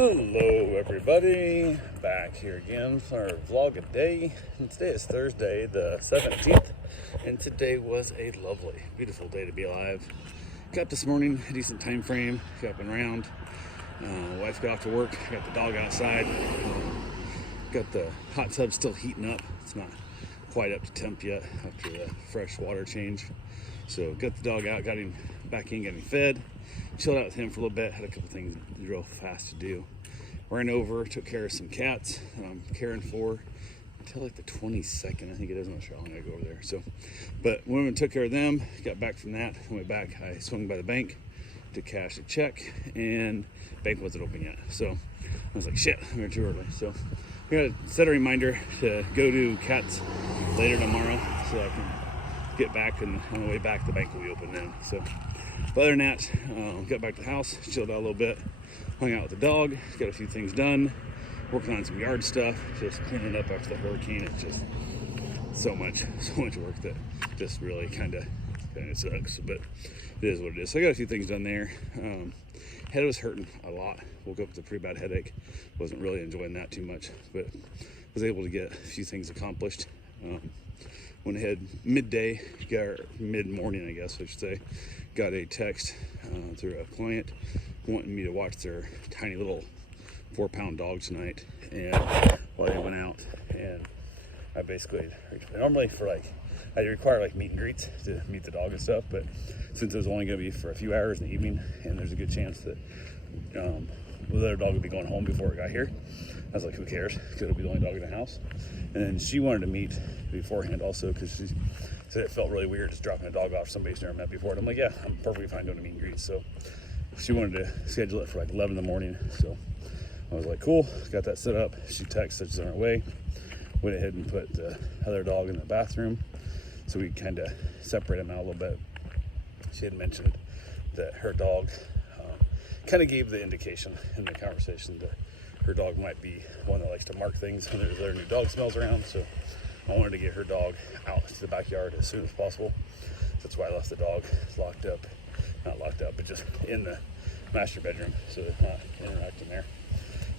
Hello everybody, back here again for our vlog a day. And today is Thursday the 17th, and today was a lovely, beautiful day to be alive. Got up this morning, a decent time frame, got up and around. Wife got off to work, got the dog outside. Got the hot tub still heating up. It's not quite up to temp yet after the fresh water change. So got the dog out, got him back in, got him fed. Chilled out with him for a little bit, had a couple things real fast to do. Ran over, took care of some cats that I'm caring for until like the 22nd, I think it is. I'm not sure how long I go over there. So, but went and took care of them, got back from that, went back, I swung by the bank to cash a check, and the bank wasn't open yet. So I was like, shit, I'm here too early. So I gotta set a reminder to go to Cats later tomorrow so I can get back, and on the way back the bank will be open then. So but other than that, got back to the house, chilled out a little bit, hung out with the dog, got a few things done, working on some yard stuff, just cleaning up after the hurricane. It's just so much work that just really kind of sucks, but it is what it is. So I got a few things done there. Head was hurting a lot. Woke up with a pretty bad headache. Wasn't really enjoying that too much, but was able to get a few things accomplished. Went ahead midday, mid-morning, I guess I should say, got a text through a client wanting me to watch their tiny little 4-pound dog tonight, and while they went out. And I basically, normally for I require meet and greets to meet the dog and stuff, but since it was only going to be for a few hours in the evening, and there's a good chance that the other dog would be going home before it got here, I was like, who cares, because it'll be the only dog in the house. And then she wanted to meet beforehand also, because she said it felt really weird just dropping a dog off somebody she's never met before. And I'm like, yeah, I'm perfectly fine doing a meet and greet. So she wanted to schedule it for 11 in the morning. So I was like, cool, got that set up. She texted, she's on her way. Went ahead and put the other dog in the bathroom so we kind of separate them out a little bit. She had mentioned that her dog kind of gave the indication in the conversation that her dog might be one that likes to mark things when there's other new dog smells around. So I wanted to get her dog out to the backyard as soon as possible. That's why I left the dog locked up, not locked up, but just in the master bedroom, so it's not interacting there.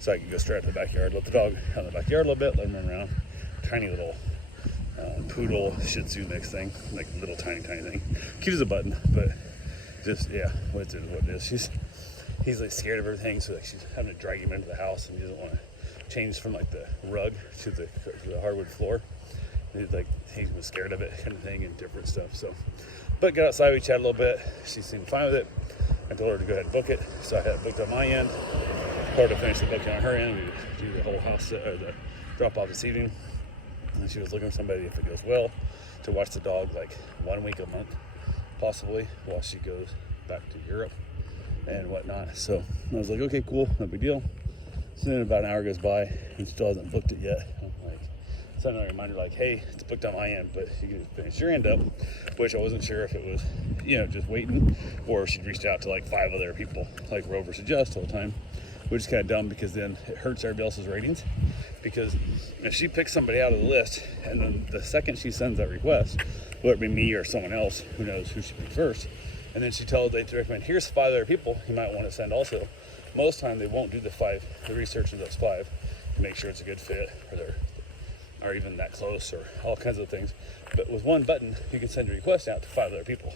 So I could go straight out to the backyard, let the dog out in the backyard a little bit, let him run around. Tiny little poodle Shih Tzu mix thing, like little tiny thing. Cute as a button, but just, yeah, what it is what it is. He's scared of everything, so she's having to drag him into the house, and he doesn't want to change from the rug to the hardwood floor. He was scared of it, kind of thing, and different stuff. So, but got outside, we chatted a little bit. She seemed fine with it. I told her to go ahead and book it, so I had it booked on my end. Told her to finish the booking on her end. We would do the whole house or the drop off this evening, and she was looking for somebody, if it goes well, to watch the dog 1 week a month, possibly, while she goes back to Europe and whatnot. So I was like, okay, cool, no big deal. So then about an hour goes by and still hasn't booked it yet. I'm like, sending a reminder hey, it's booked on my end, but you can finish your end up, which I wasn't sure if it was, just waiting, or if she'd reached out to 5 other people, like Rover suggests all the time, which is kind of dumb, because then it hurts everybody else's ratings. Because if she picks somebody out of the list, and then the second she sends that request, whether it be me or someone else, who knows who should be first, and then she tells they to recommend, here's 5 other people you might want to send also. Most time they won't do the research of those 5 to make sure it's a good fit, or they're even that close, or all kinds of things. But with one button, you can send a request out to 5 other people,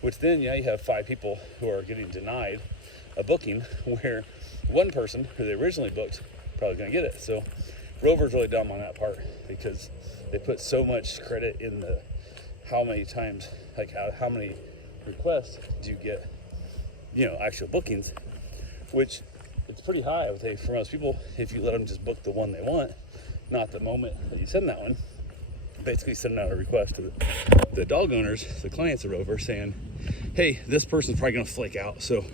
which then, you have 5 people who are getting denied a booking, where one person who they originally booked probably going to get it. So Rover's really dumb on that part, because they put so much credit in the how many times, how many requests do you get, actual bookings, which it's pretty high, I would think, for most people, if you let them just book the one they want, not the moment that you send that one. Basically sending out a request to the dog owners, the clients of Rover, saying, hey, this person's probably going to flake out, so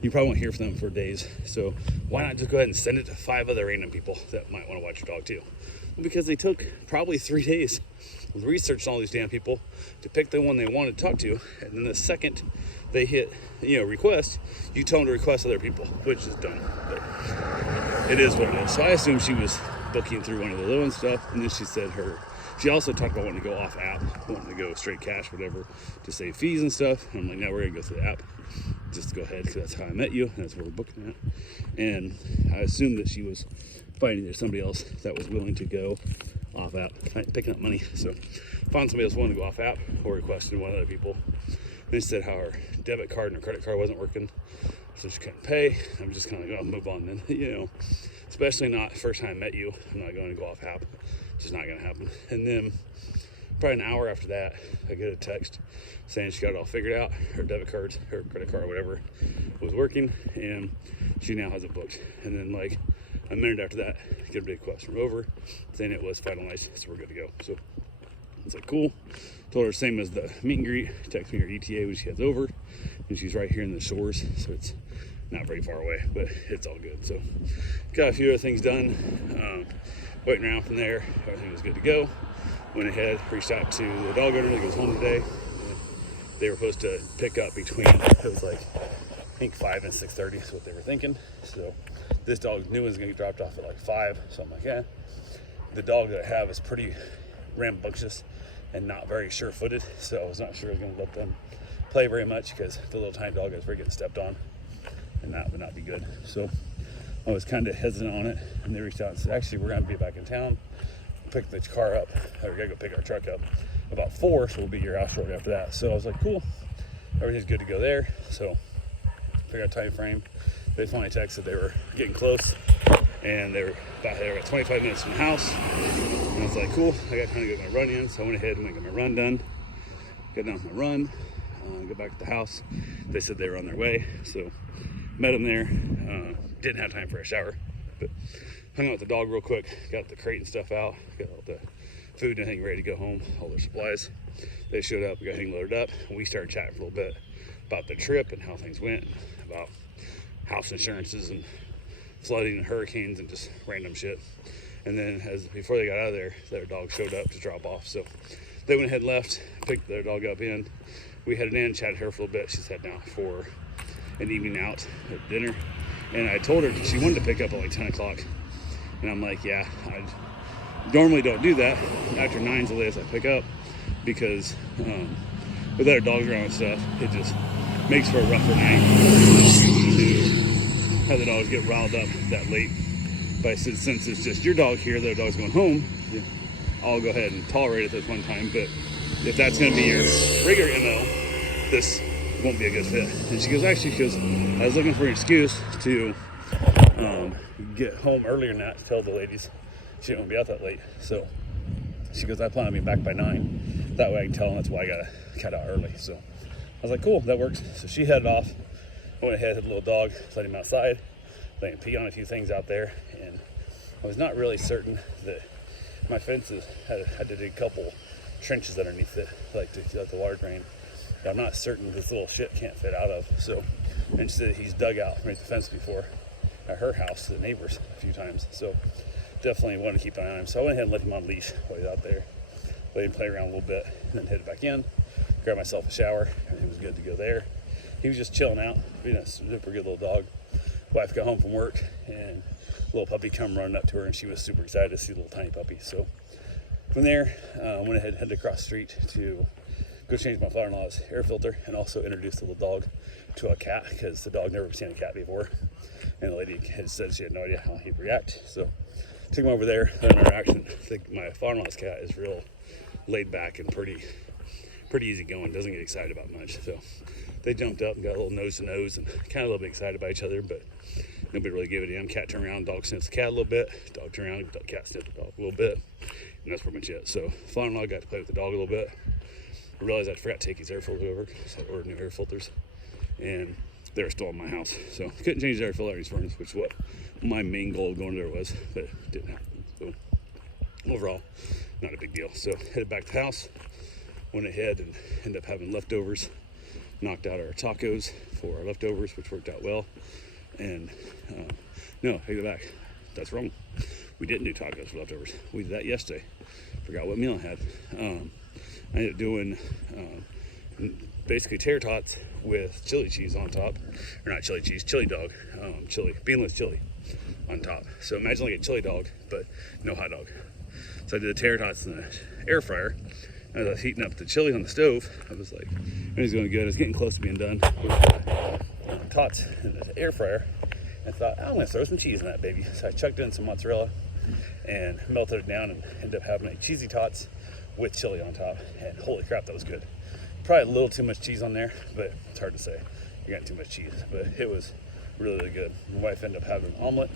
you probably won't hear from them for days, so why not just go ahead and send it to 5 other random people that might want to watch your dog too? Well, because they took probably 3 days researching all these damn people to pick the one they wanted to talk to, and then the second they hit request, you tell them to request other people, which is dumb, but it is what it is. So I assume she was booking through one of the low end stuff, and then she said she also talked about wanting to go off app, wanting to go straight cash, whatever, to save fees and stuff. And I'm like, no, we're gonna go through the app. just go ahead, because that's how I met you, and that's where we're booking at. And I assumed that she was finding there's somebody else that was willing to go off app, picking up money. So found somebody else willing to go off app, or requested one of the other people. They said how her debit card and her credit card wasn't working, so she couldn't pay. I'm just kind of going to move on then, you know, especially not first time I met you. I'm not going to go off app. It's just not going to happen. And then probably an hour after that, I get a text saying she got it all figured out. Her debit cards, her credit card, whatever, was working, and she now has it booked. And then like a minute after that, I get a big request from Over saying it was finalized, so we're good to go. So it's like, cool. Told her same as the meet and greet, text me her ETA when she heads over, and she's right here in the shores, so it's not very far away, but it's all good. So got a few other things done, waiting around from there. Everything was good to go. Went ahead, reached out to the dog owner that goes home today. They were supposed to pick up between, it was like, I think 5 and 6:30 is what they were thinking. So this dog, new one's gonna get dropped off at like 5. So I'm like, yeah. The dog that I have is pretty rambunctious and not very sure-footed, so I was not sure I was going to let them play very much, because the little tiny dog is very getting stepped on, and that would not be good. So I was kind of hesitant on it, and they reached out and said, actually, we're going to be back in town, pick the car up, or we got to go pick our truck up about 4, so we'll be at your house shortly after that. So I was like, cool, everything's good to go there. So figured out time frame. They finally texted they were getting close, and they were about 25 minutes from the house. And I was like, cool, I got time to get my run in. So I went ahead and got my run done. Got done with my run, got back to the house. They said they were on their way, so met them there. Didn't have time for a shower, but hung out with the dog real quick. Got the crate and stuff out. Got all the food and everything ready to go home, all their supplies. They showed up, we got everything loaded up, and we started chatting for a little bit about the trip and how things went, about house insurances and flooding and hurricanes and just random shit. And then before they got out of there, their dog showed up to drop off. So they went ahead and left, picked their dog up in. We headed in, chatted her for a little bit. She's heading out for an evening out at dinner. And I told her she wanted to pick up at like 10 o'clock. And I'm like, yeah, I normally don't do that. After 9's the latest I pick up, because with other dogs around and stuff, it just makes for a rougher night to have the dogs get riled up that late. But I said, since it's just your dog here, the dog's going home, I'll go ahead and tolerate it this one time. But if that's going to be your regular MO, this won't be a good fit. And she goes, actually, I was looking for an excuse to get home earlier than that, to tell the ladies she won't be out that late. So she goes, I plan on being back by 9. That way I can tell them that's why I got to cut out early. So I was like, cool, that works. So she headed off. I went ahead, had the little dog, let him outside, let him pee on a few things out there, and I was not really certain that my fences had to dig a couple trenches underneath it, like to let the water drain. I'm not certain this little shit can't fit out of. So, and she said he's dug out underneath the fence before at her house to the neighbors a few times. So definitely wanted to keep an eye on him. So I went ahead and let him on leash while he's out there, let him play around a little bit, and then headed back in, grabbed myself a shower, and it was good to go there. He was just chilling out, being a super good little dog. Wife got home from work, and little puppy come running up to her, and she was super excited to see the little tiny puppy. So from there, went ahead and headed across the street to go change my father-in-law's air filter, and also introduce the little dog to a cat, because the dog never seen a cat before, and the lady had said she had no idea how he'd react. So took him over there, had an interaction. I think my father-in-law's cat is real laid back and pretty easy going, doesn't get excited about much. So they jumped up and got a little nose to nose and kind of a little bit excited by each other, but nobody really gave it in. Cat turned around, dog sniffed the cat a little bit, dog turned around, cat sniffed the dog a little bit, and that's pretty much it. So father-in-law got to play with the dog a little bit. I realized I forgot to take his air filter over, so I ordered new air filters, and they were still in my house. So couldn't change the air filter in his furnace, which is what my main goal of going there was, but it didn't happen. So overall, not a big deal. So headed back to the house, went ahead and ended up having leftovers, knocked out our tacos for our leftovers, which worked out well. And no, I go back, that's wrong. We didn't do tacos for leftovers. We did that yesterday. Forgot what meal I had. I ended up doing basically tater tots with chili cheese on top, or not chili cheese, chili dog, beanless chili on top. So imagine like a chili dog, but no hot dog. So I did the tater tots in the air fryer. As I was heating up the chili on the stove, I was like, it was going good. It's getting close to being done. tots in the air fryer and thought, I'm gonna throw some cheese in that baby. So I chucked in some mozzarella and melted it down and ended up having a cheesy tots with chili on top. And holy crap, that was good. Probably a little too much cheese on there, but it's hard to say. You're getting too much cheese, but it was really, really good. My wife ended up having an omelet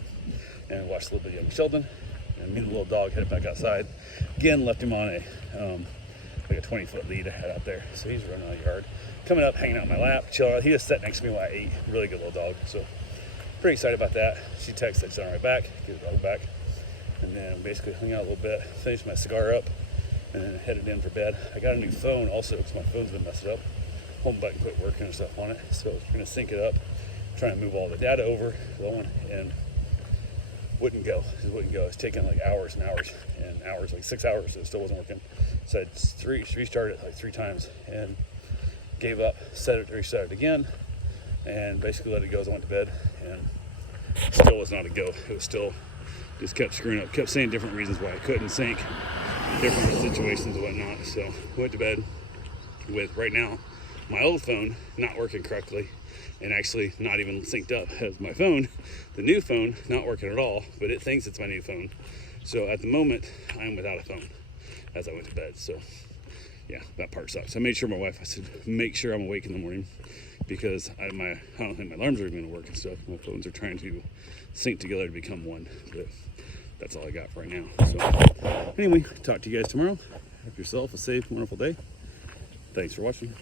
and watched a little bit of Young Sheldon. And me and the little dog headed back outside. Again, left him on a like a 20-foot lead I had out there. So he's running around the yard. Coming up, hanging out in my lap, chilling out. He just sat next to me while I ate. Really good little dog. So pretty excited about that. She texted, she's on right back, get the dog back. And then basically hung out a little bit, finished my cigar up, and then headed in for bed. I got a new phone also because my phone's been messed up. Home button quit working and stuff on it. So I'm gonna sync it up, try and move all the data over to the one, and wouldn't go. It wouldn't go. It's taking like hours and hours and hours, like 6 hours, so it still wasn't working. So I restarted it like 3 times and gave up, reset it again, and basically let it go as I went to bed, and still was not a go. It was still, just kept screwing up, kept saying different reasons why I couldn't sync, different situations and whatnot. So went to bed with, right now, my old phone not working correctly and actually not even synced up as my phone. The new phone not working at all, but it thinks it's my new phone. So at the moment, I'm without a phone as I went to bed. So yeah, that part sucks. I made sure my wife, I said, make sure I'm awake in the morning because I don't think my alarms are even gonna work and stuff. My phones are trying to sync together to become one, but that's all I got for right now. So anyway, talk to you guys tomorrow. Have yourself a safe, wonderful day. Thanks for watching.